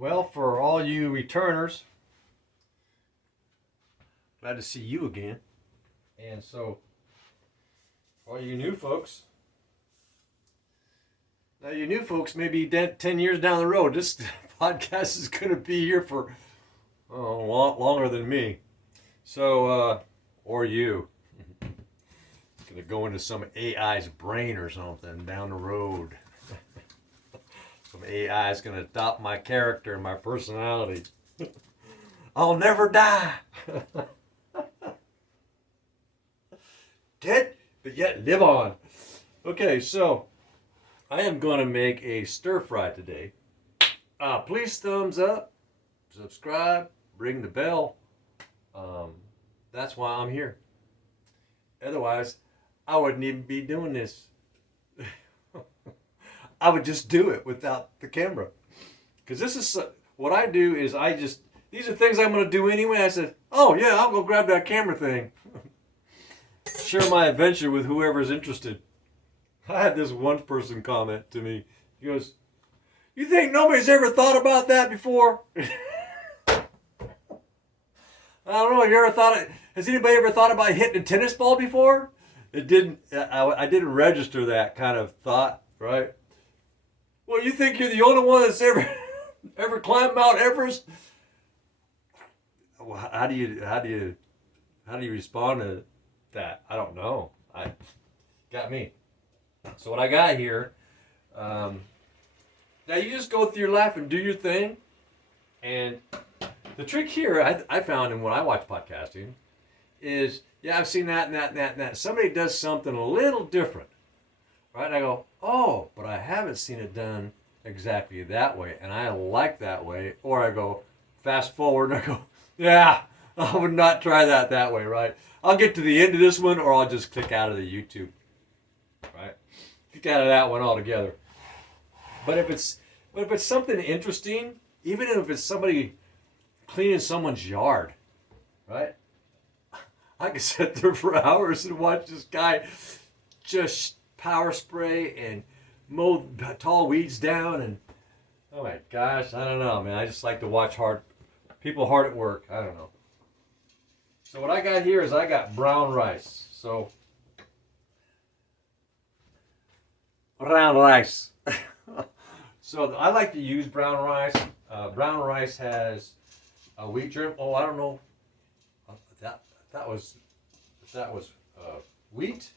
Well, for all you returners, glad to see you again. And so, for all you new folks, now you new folks may be 10 years down the road. This podcast is going to be here for a lot longer than me. So, or you. It's going to go into some AI's brain or something down the road. Some AI is going to adopt my character and my personality. I'll never die. Dead, but yet live on. Okay, so I am going to make a stir fry today. Please thumbs up, subscribe, ring the bell. That's why I'm here. Otherwise, I wouldn't even be doing this. I would just do it without the camera. Because this is what I do is these are things I'm going to do anyway. I said, oh yeah, I'll go grab that camera thing. Share my adventure with whoever's interested. I had this one person comment to me. He goes, you think nobody's ever thought about that before? I don't know. Have you ever has anybody ever thought about hitting a tennis ball before? I didn't register that kind of thought, right? Well, you think you're the only one that's ever climbed Mount Everest? Well, how do you respond to that? I don't know. Got me. So what I got here, now you just go through your life and do your thing, and the trick here I found in when I watch podcasting is, yeah, I've seen that and that and that and that. Somebody does something a little different, right? And I go, oh, but I haven't seen it done exactly that way, and I like that way. Or I go, fast forward, and I go, yeah, I would not try that way, right? I'll get to the end of this one, or I'll just click out of the YouTube, right? Click out of that one altogether. But if it's something interesting, even if it's somebody cleaning someone's yard, right? I could sit there for hours and watch this guy just power spray and mow tall weeds down, and oh my gosh, I don't know, man. I just like to watch people hard at work. I don't know. So what I got here is I got brown rice. So brown rice. So I like to use brown rice. Brown rice has a wheat germ. Oh, I don't know. That was wheat.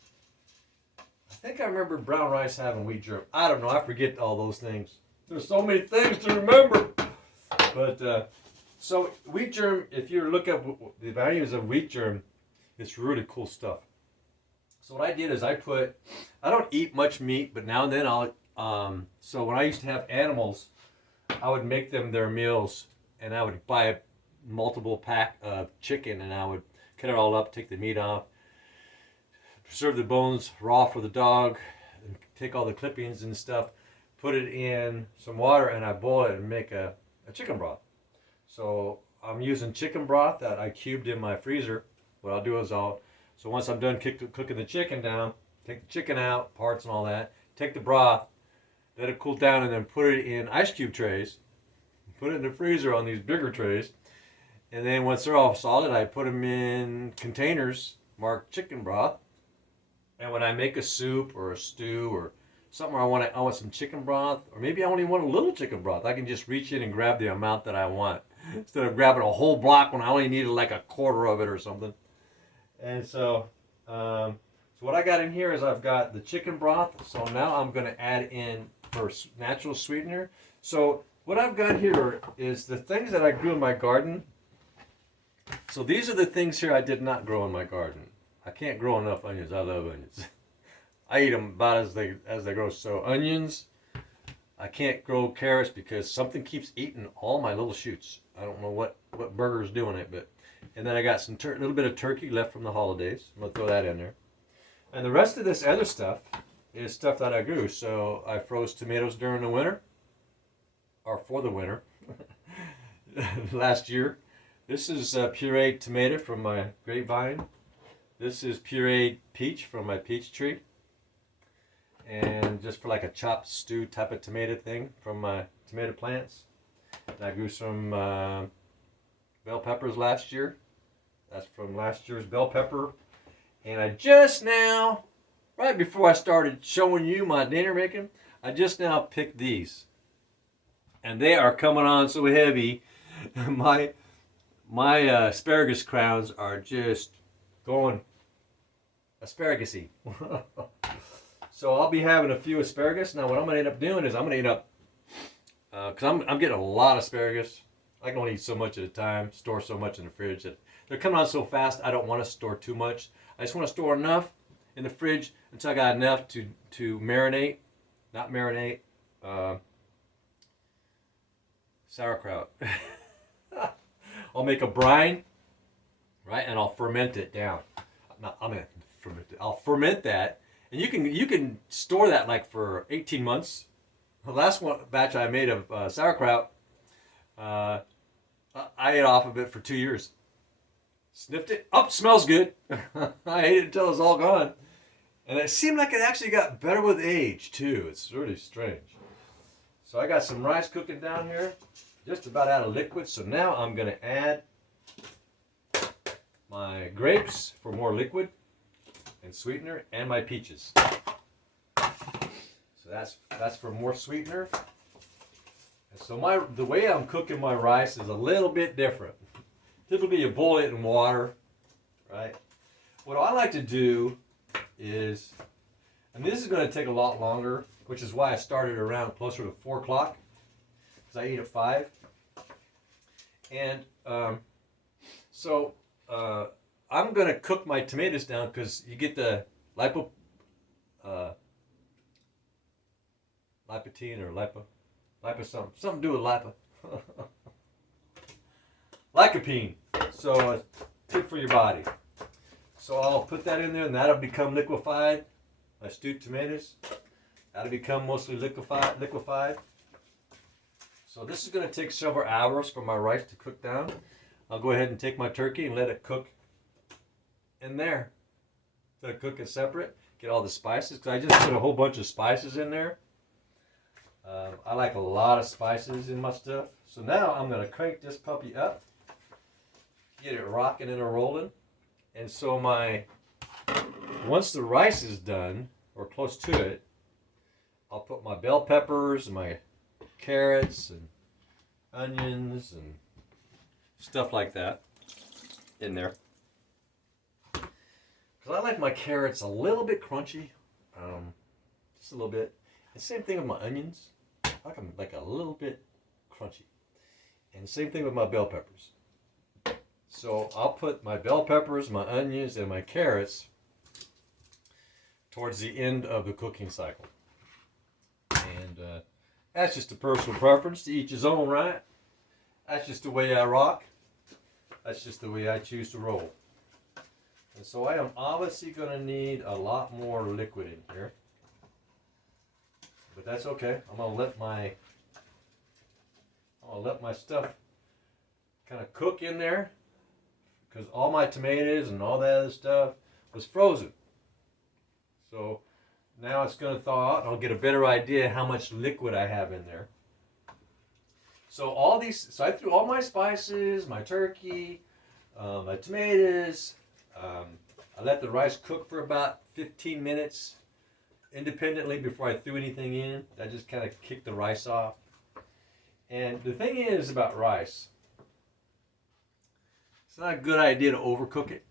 I think I remember brown rice having wheat germ. I don't know. I forget all those things. There's so many things to remember. But so wheat germ, if you look at the values of wheat germ, it's really cool stuff. So what I did is I don't eat much meat, but now and then so when I used to have animals, I would make them their meals, and I would buy a multiple pack of chicken, and I would cut it all up, take the meat off, preserve the bones raw for the dog, and take all the clippings and stuff, put it in some water, and I boil it and make a chicken broth. So I'm using chicken broth that I cubed in my freezer. What I'll do is so once I'm done cooking the chicken down, take the chicken out, parts and all that, take the broth, let it cool down, and then put it in ice cube trays, put it in the freezer on these bigger trays, and then once they're all solid, I put them in containers marked chicken broth. And when I make a soup or a stew or something where I want some chicken broth, or maybe I only want a little chicken broth, I can just reach in and grab the amount that I want instead of grabbing a whole block when I only needed like a quarter of it or something. And so what I got in here is I've got the chicken broth. So now I'm going to add in for natural sweetener. So what I've got here is the things that I grew in my garden. So these are the things here I did not grow in my garden. I can't grow enough onions. I love onions. I eat them about as they grow. So onions. I can't grow carrots because something keeps eating all my little shoots. I don't know what burger's doing it, but. And then I got some little bit of turkey left from the holidays. I'm gonna throw that in there. And the rest of this other stuff is stuff that I grew. So I froze tomatoes during the winter, or for the winter, last year. This is pureed tomato from my grapevine. This is pureed peach from my peach tree. And just for like a chopped stew type of tomato thing from my tomato plants. And I grew some bell peppers last year. That's from last year's bell pepper. And I just now, right before I started showing you my dinner making, I just now picked these. And they are coming on so heavy. my asparagus crowns are just going asparagusy. So I'll be having a few asparagus. Now what I'm going to end up doing is I'm going to end up, because I'm getting a lot of asparagus. I can only eat so much at a time, store so much in the fridge. That they're coming on so fast, I don't want to store too much. I just want to store enough in the fridge until I got enough to marinate, not marinate, sauerkraut. I'll make a brine, right, and I'll ferment it down. I'm gonna ferment it. I'll ferment that, and you can store that like for 18 months. The last one batch I made of sauerkraut, I ate off of it for 2 years. Sniffed it. Oh, smells good. I ate it until it was all gone. And it seemed like it actually got better with age, too. It's really strange. So I got some rice cooking down here. Just about out of liquid. So now I'm going to add my grapes for more liquid and sweetener, and my peaches. So that's for more sweetener. And so the way I'm cooking my rice is a little bit different. Typically you boil it in water, right? What I like to do is, and this is going to take a lot longer, which is why I started around closer to 4 o'clock, because I eat at 5. And so I'm going to cook my tomatoes down, because you get the lipotine or lipo something to do with lipo. Lycopene. So it's good for your body. So I'll put that in there, and that'll become liquefied. My stewed tomatoes, that'll become mostly liquefied. So this is going to take several hours for my rice to cook down. I'll go ahead and take my turkey and let it cook in there. Let it cook it separate. Get all the spices, because I just put a whole bunch of spices in there. I like a lot of spices in my stuff. So now I'm going to crank this puppy up, get it rocking and rolling. And so once the rice is done, or close to it, I'll put my bell peppers and my carrots and onions and stuff like that in there. Because I like my carrots a little bit crunchy, just a little bit. And same thing with my onions. I like them like a little bit crunchy. And same thing with my bell peppers. So I'll put my bell peppers, my onions, and my carrots towards the end of the cooking cycle. And that's just a personal preference, to each his own, right? That's just the way I rock. That's just the way I choose to roll. And so I am obviously going to need a lot more liquid in here. But that's okay. I'm going to let my stuff kind of cook in there, because all my tomatoes and all that other stuff was frozen. So now it's going to thaw out, and I'll get a better idea how much liquid I have in there. So I threw all my spices, my turkey, my tomatoes. I let the rice cook for about 15 minutes independently before I threw anything in. I just kind of kicked the rice off. And the thing is about rice, it's not a good idea to overcook it.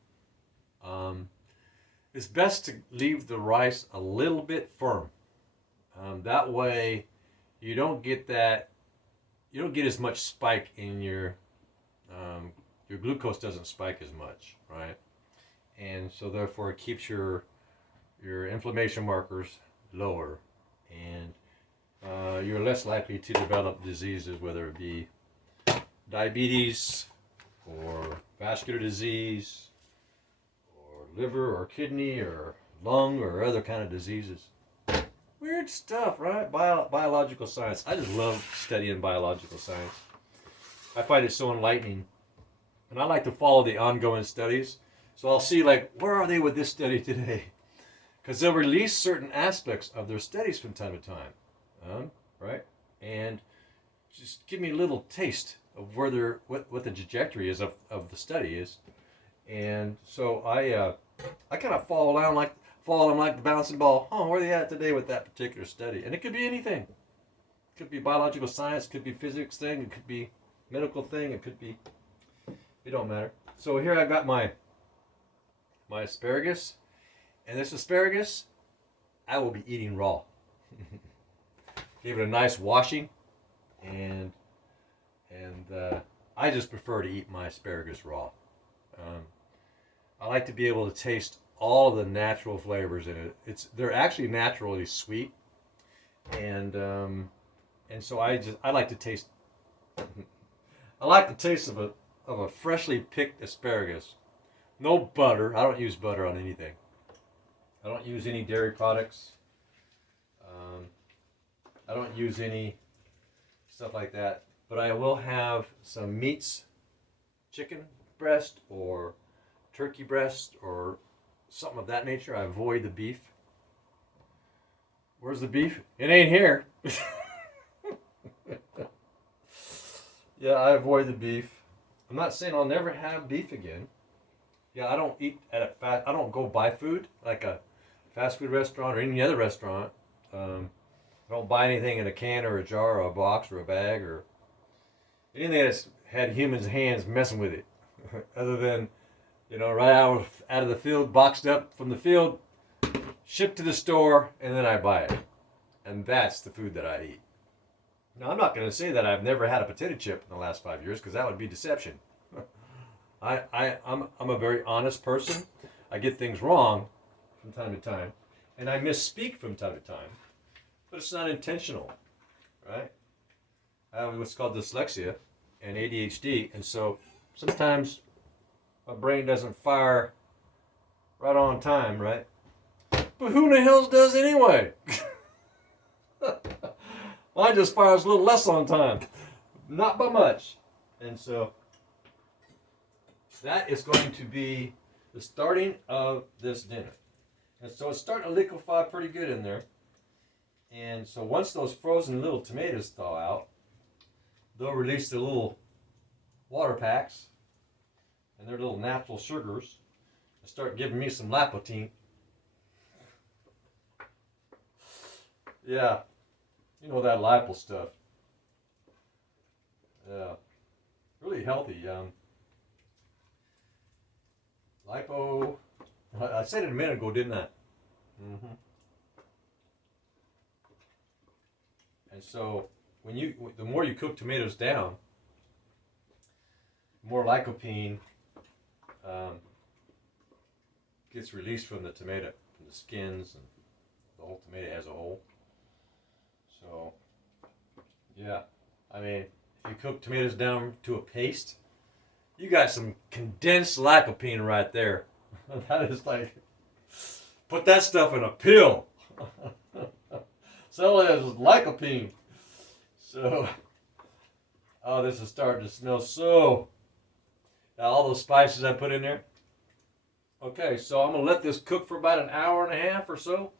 It's best to leave the rice a little bit firm. That way you don't get as much spike in your glucose doesn't spike as much, right? And so therefore it keeps your inflammation markers lower, and you're less likely to develop diseases, whether it be diabetes or vascular disease or liver or kidney or lung or other kind of diseases. Weird stuff, right? Biological science. I just love studying biological science. I find it so enlightening. And I like to follow the ongoing studies. So I'll see, like, where are they with this study today? Because they'll release certain aspects of their studies from time to time. Right? And just give me a little taste of where they're, what the trajectory is of the study is. And so I kind of follow them like the bouncing ball. Oh, where are they at today with that particular study? And it could be anything. It could be biological science, it could be physics thing, it could be medical thing, it could be, it don't matter. So here I got my asparagus, and this asparagus I will be eating raw. Give it a nice washing, and I just prefer to eat my asparagus raw. I like to be able to taste all of the natural flavors in it. They're actually naturally sweet, and so I like to taste. I like the taste of a freshly picked asparagus. No butter. I don't use butter on anything. I don't use any dairy products. I don't use any stuff like that. But I will have some meats, chicken breast or turkey breast or something of that nature. I avoid the beef. Where's the beef? It ain't here. Yeah, I avoid the beef. I'm not saying I'll never have beef again. Yeah, I don't eat I don't go buy food like a fast food restaurant or any other restaurant. I don't buy anything in a can or a jar or a box or a bag or anything that's had humans' hands messing with it. Other than, right out of the field, boxed up from the field, shipped to the store, and then I buy it. And that's the food that I eat. Now, I'm not going to say that I've never had a potato chip in the last 5 years, because that would be deception. I'm a very honest person. I get things wrong from time to time, and I misspeak from time to time, but it's not intentional, right? I have what's called dyslexia and ADHD, and so sometimes my brain doesn't fire right on time, right? But who in the hell does anyway? Mine just fires a little less on time, not by much. And so that is going to be the starting of this dinner. And so it's starting to liquefy pretty good in there. And so once those frozen little tomatoes thaw out, they'll release the little water packs and their little natural sugars and start giving me some lipotine. Yeah. You know that lipo stuff. Yeah. Really healthy. Lipo. I said it a minute ago, didn't I? Mm-hmm. And so, the more you cook tomatoes down, the more lycopene gets released from the tomato, from the skins and the whole tomato as a whole. So, yeah, I mean, if you cook tomatoes down to a paste, you got some condensed lycopene right there. That is like, put that stuff in a pill. So it is lycopene. So, oh, this is starting to smell so. Now, all those spices I put in there. Okay, so I'm going to let this cook for about an hour and a half or so.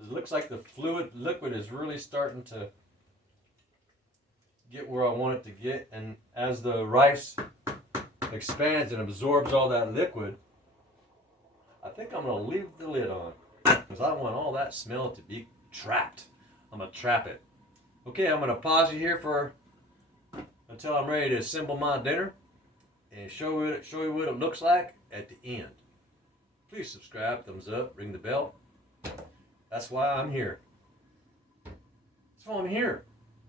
It looks like the liquid is really starting to get where I want it to get. And as the rice expands and absorbs all that liquid, I think I'm going to leave the lid on. Because I want all that smell to be trapped. I'm going to trap it. Okay, I'm going to pause you here until I'm ready to assemble my dinner. And show you what it looks like at the end. Please subscribe, thumbs up, ring the bell. That's why I'm here. That's why I'm here.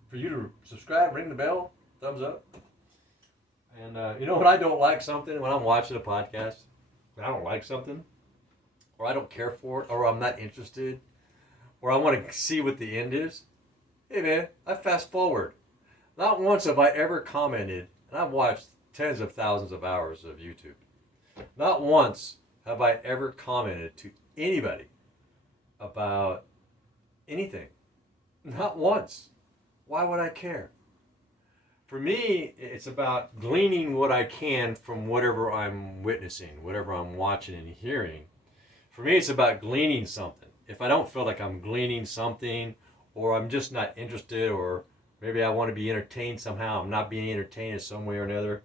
For you to subscribe, ring the bell, thumbs up. And you know when I don't like something, when I'm watching a podcast, I don't like something, or I don't care for it, or I'm not interested, or I want to see what the end is. Hey man, I fast forward. Not once have I ever commented, and I've watched tens of thousands of hours of YouTube. Not once have I ever commented to anybody about anything. Not once. Why would I care? For me, it's about gleaning what I can from whatever I'm witnessing, whatever I'm watching and hearing. For me, it's about gleaning something. If I don't feel like I'm gleaning something, or I'm just not interested, or maybe I want to be entertained somehow. I'm not being entertained in some way or another.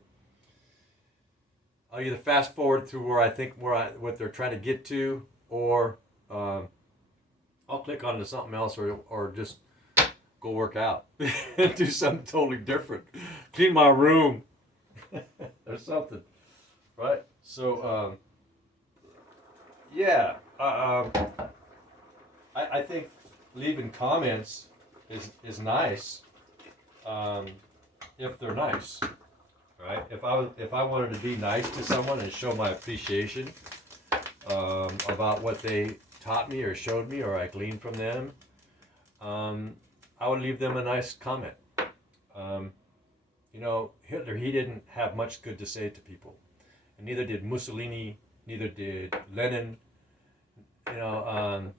I'll either fast forward through where I think what they're trying to get to, or I'll click onto something else, or just go work out, do something totally different, clean my room, or something, right? So yeah, I think leaving comments is nice, if they're nice, right? If I wanted to be nice to someone and show my appreciation about what they taught me or showed me or I gleaned from them, I would leave them a nice comment. You know, Hitler, he didn't have much good to say to people, and neither did Mussolini, neither did Lenin. You know,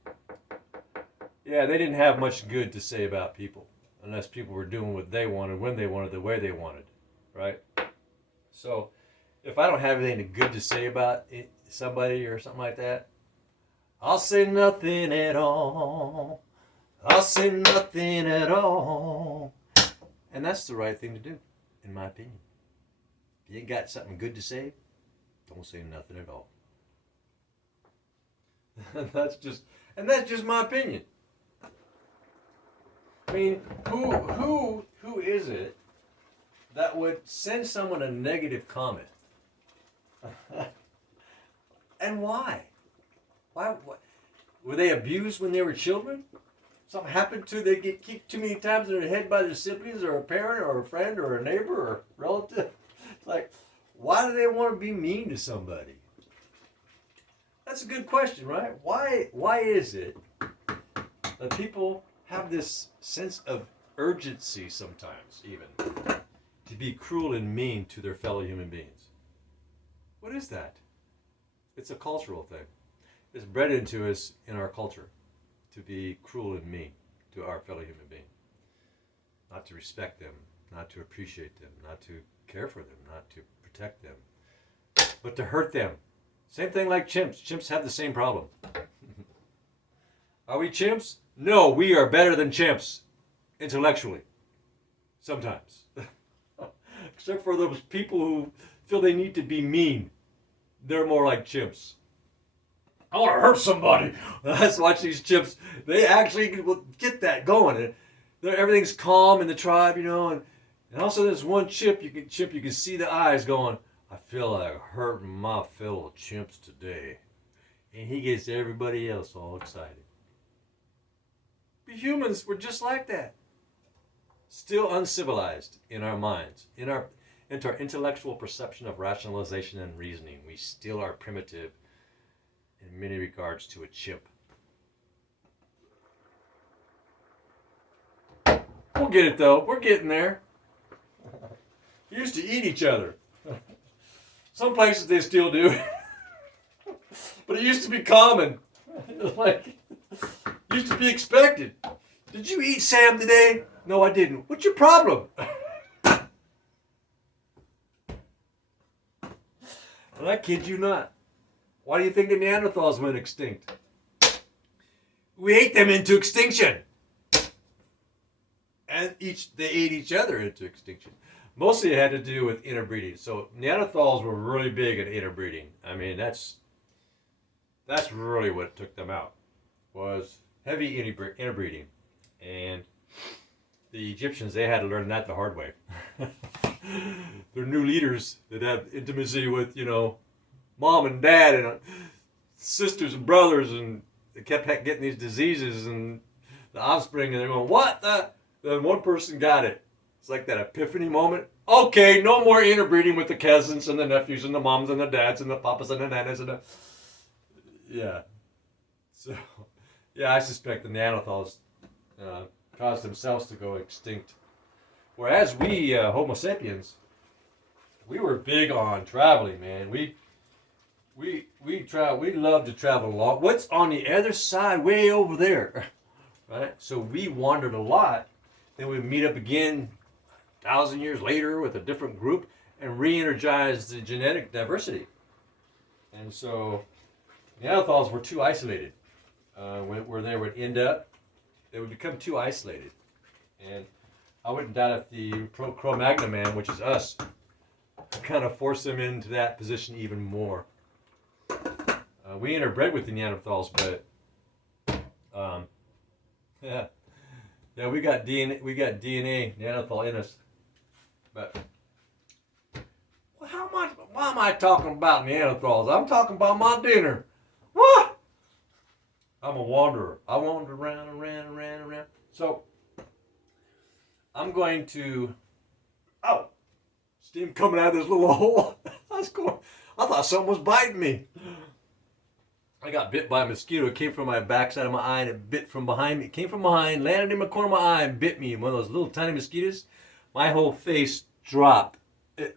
yeah, they didn't have much good to say about people unless people were doing what they wanted, when they wanted, the way they wanted, right? So if I don't have anything good to say about somebody or something like that, I'll say nothing at all. I'll say nothing at all. And that's the right thing to do, in my opinion. If you ain't got something good to say, don't say nothing at all. that's just my opinion. I mean, who is it that would send someone a negative comment? And why? Why? Were they abused when they were children? Something happened to they get kicked too many times in their head by their siblings or a parent or a friend or a neighbor or a relative? Like, why do they want to be mean to somebody? That's a good question, right? Why is it that people have this sense of urgency sometimes, even, to be cruel and mean to their fellow human beings? What is that? It's a cultural thing. It's bred into us in our culture to be cruel and mean to our fellow human being. Not to respect them, not to appreciate them, not to care for them, not to protect them, but to hurt them. Same thing like chimps. Chimps have the same problem. Are we chimps? No, we are better than chimps, intellectually. Sometimes. Except for those people who feel they need to be mean. They're more like chimps. I want to hurt somebody. Let's watch these chimps. They actually get that going. And everything's calm in the tribe, you know. And also there's one chimp, you can see the eyes going, I feel like hurting my fellow chimps today. And he gets everybody else all excited. We humans, we're just like that. Still uncivilized in our minds, into our intellectual perception of rationalization and reasoning. We still are primitive in many regards to a chimp. We'll get it though. We're getting there. We used to eat each other. Some places they still do. But it used to be common. Like, used to be expected. Did you eat Sam today? No, I didn't. What's your problem? And I kid you not. Why do you think the Neanderthals went extinct? We ate them into extinction. And they ate each other into extinction. Mostly it had to do with interbreeding. So Neanderthals were really big at interbreeding. I mean, that's really what took them out, was heavy interbreeding. And the Egyptians, they had to learn that the hard way. Their new leaders that had intimacy with, mom and dad and sisters and brothers, and they kept getting these diseases and the offspring, and they're going, what the? Then one person got it. It's like that epiphany moment. Okay, no more interbreeding with the cousins and the nephews and the moms and the dads and the papas and the nanas and the... Yeah. So, yeah, I suspect the Neanderthals caused themselves to go extinct. Whereas we, Homo sapiens, we were big on traveling, man. We love to travel a lot. What's on the other side, way over there? Right? So we wandered a lot. Then we'd meet up again 1,000 years later with a different group and re-energize the genetic diversity. And so Neanderthals were too isolated. Where they would end up, they would become too isolated. And I wouldn't doubt if the Cro-Magnon man, which is us, kind of forced them into that position even more. We interbred with the Neanderthals, but yeah, we got DNA Neanderthal in us. But why am I talking about Neanderthals? I'm talking about my dinner. What? I'm a wanderer. I wander around and around. So I'm going to. Oh, steam coming out of this little hole. I thought something was biting me. I got bit by a mosquito. It came from my backside of my eye and it bit from behind me. It came from behind, landed in the corner of my eye and bit me. One of those little tiny mosquitoes. My whole face dropped. The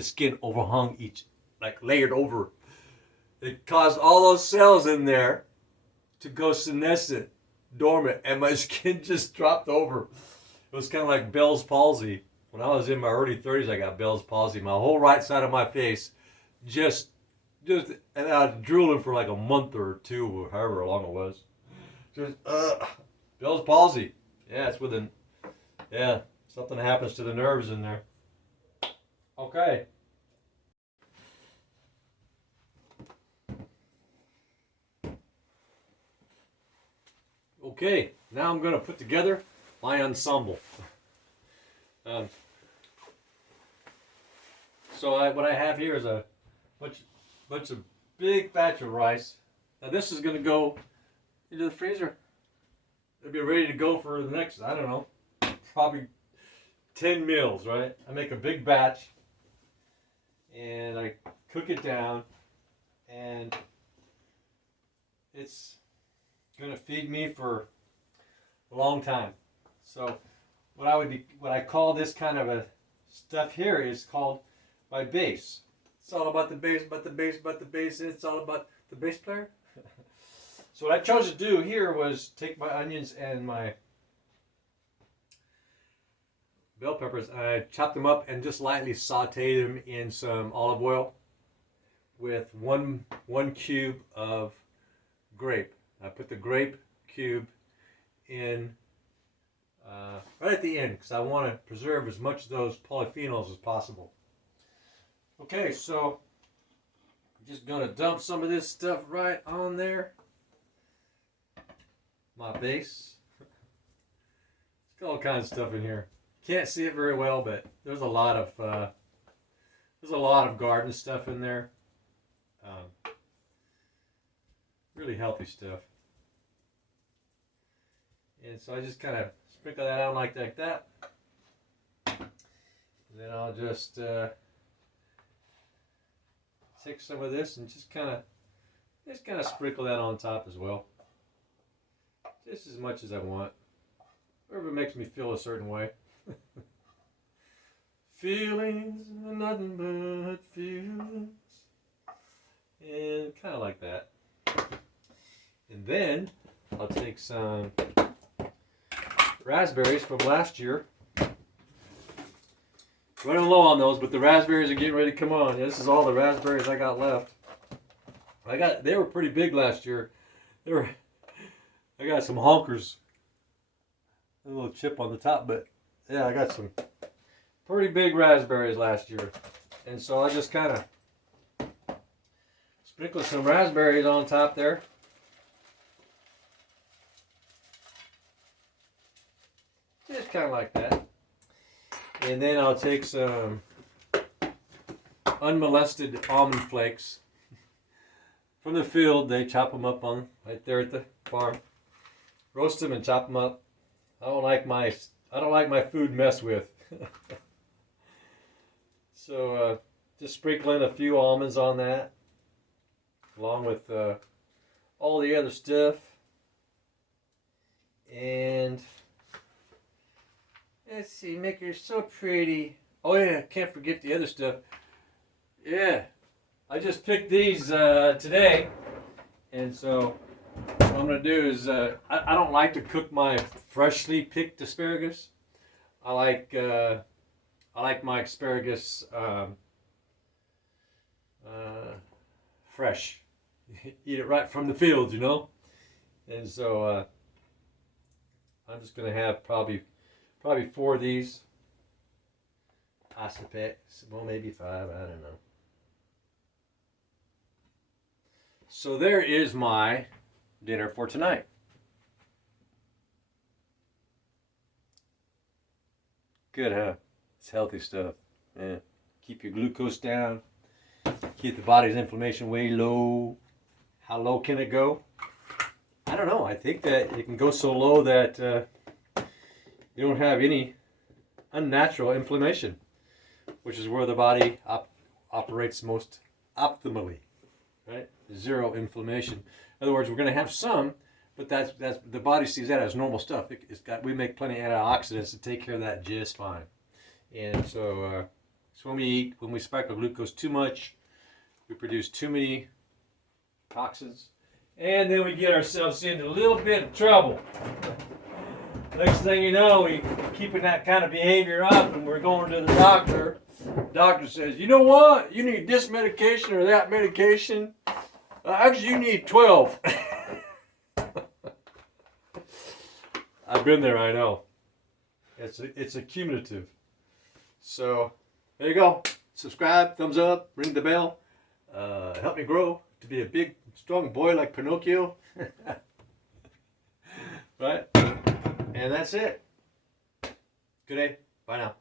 skin overhung like layered over. It caused all those cells in there to go senescent, dormant, and my skin just dropped over. It was kind of like Bell's palsy. When I was in my early 30s, I got Bell's palsy. My whole right side of my face and I was drooling for like a month or two, or however long it was. Just, Bell's palsy. Yeah, it's something happens to the nerves in there. Okay. Okay, now I'm going to put together my ensemble. What I have here is a bunch of big batch of rice. Now this is going to go into the freezer. It'll be ready to go for the next, I don't know, probably 10 meals, right? I make a big batch and I cook it down, and it's going to feed me for a long time. So what I call this kind of a stuff here is called my bass. It's all about the bass, it's all about the bass player. So what I chose to do here was take my onions and my bell peppers, and I chopped them up and just lightly sauteed them in some olive oil with one cube of grape. I put the grape cube in right at the end because I want to preserve as much of those polyphenols as possible. Okay, so I'm just going to dump some of this stuff right on there. My base. It's got all kinds of stuff in here. Can't see it very well, but there's a lot of garden stuff in there. Really healthy stuff. And so I just kind of sprinkle that out like that. And then I'll just take some of this and just kind of sprinkle that on top as well. Just as much as I want. Whatever makes me feel a certain way. Feelings are nothing but feelings. And kind of like that. And then I'll take some raspberries from last year. Running low on those, but the raspberries are getting ready to come on. This is all the raspberries I got left. They were pretty big last year. I got some honkers. A little chip on the top, but yeah, I got some pretty big raspberries last year. And so I just kind of sprinkle some raspberries on top there. Just kind of like that. And then I'll take some unmolested almond flakes from the field. They chop them up right there at the farm. Roast them and chop them up. I don't like my food messed with. So just sprinkle in a few almonds on that, along with all the other stuff. And let's see, make her so pretty. Oh yeah, can't forget the other stuff. Yeah, I just picked these today, and so what I'm gonna do is I don't like to cook my freshly picked asparagus. I like my asparagus fresh. Eat it right from the field, you know. And so I'm just gonna have probably Probably 4 of these. Asparagus, well, maybe 5, I don't know. So there is my dinner for tonight. Good, huh? It's healthy stuff. Yeah. Keep your glucose down. Keep the body's inflammation way low. How low can it go? I don't know. I think that it can go so low that you don't have any unnatural inflammation, which is where the body operates most optimally, right? 0 inflammation. In other words, we're going to have some, but that's the body sees that as normal stuff. We make plenty of antioxidants to take care of that just fine. And so when we spike our glucose too much, we produce too many toxins, and then we get ourselves into a little bit of trouble. Next thing you know, we're keeping that kind of behavior up, and we're going to the doctor. The doctor says, you know what? You need this medication or that medication. Actually, you need 12. I've been there, I know. It's accumulative. So, there you go. Subscribe, thumbs up, ring the bell. Help me grow to be a big, strong boy like Pinocchio. Right? And that's it. Good day. Bye now.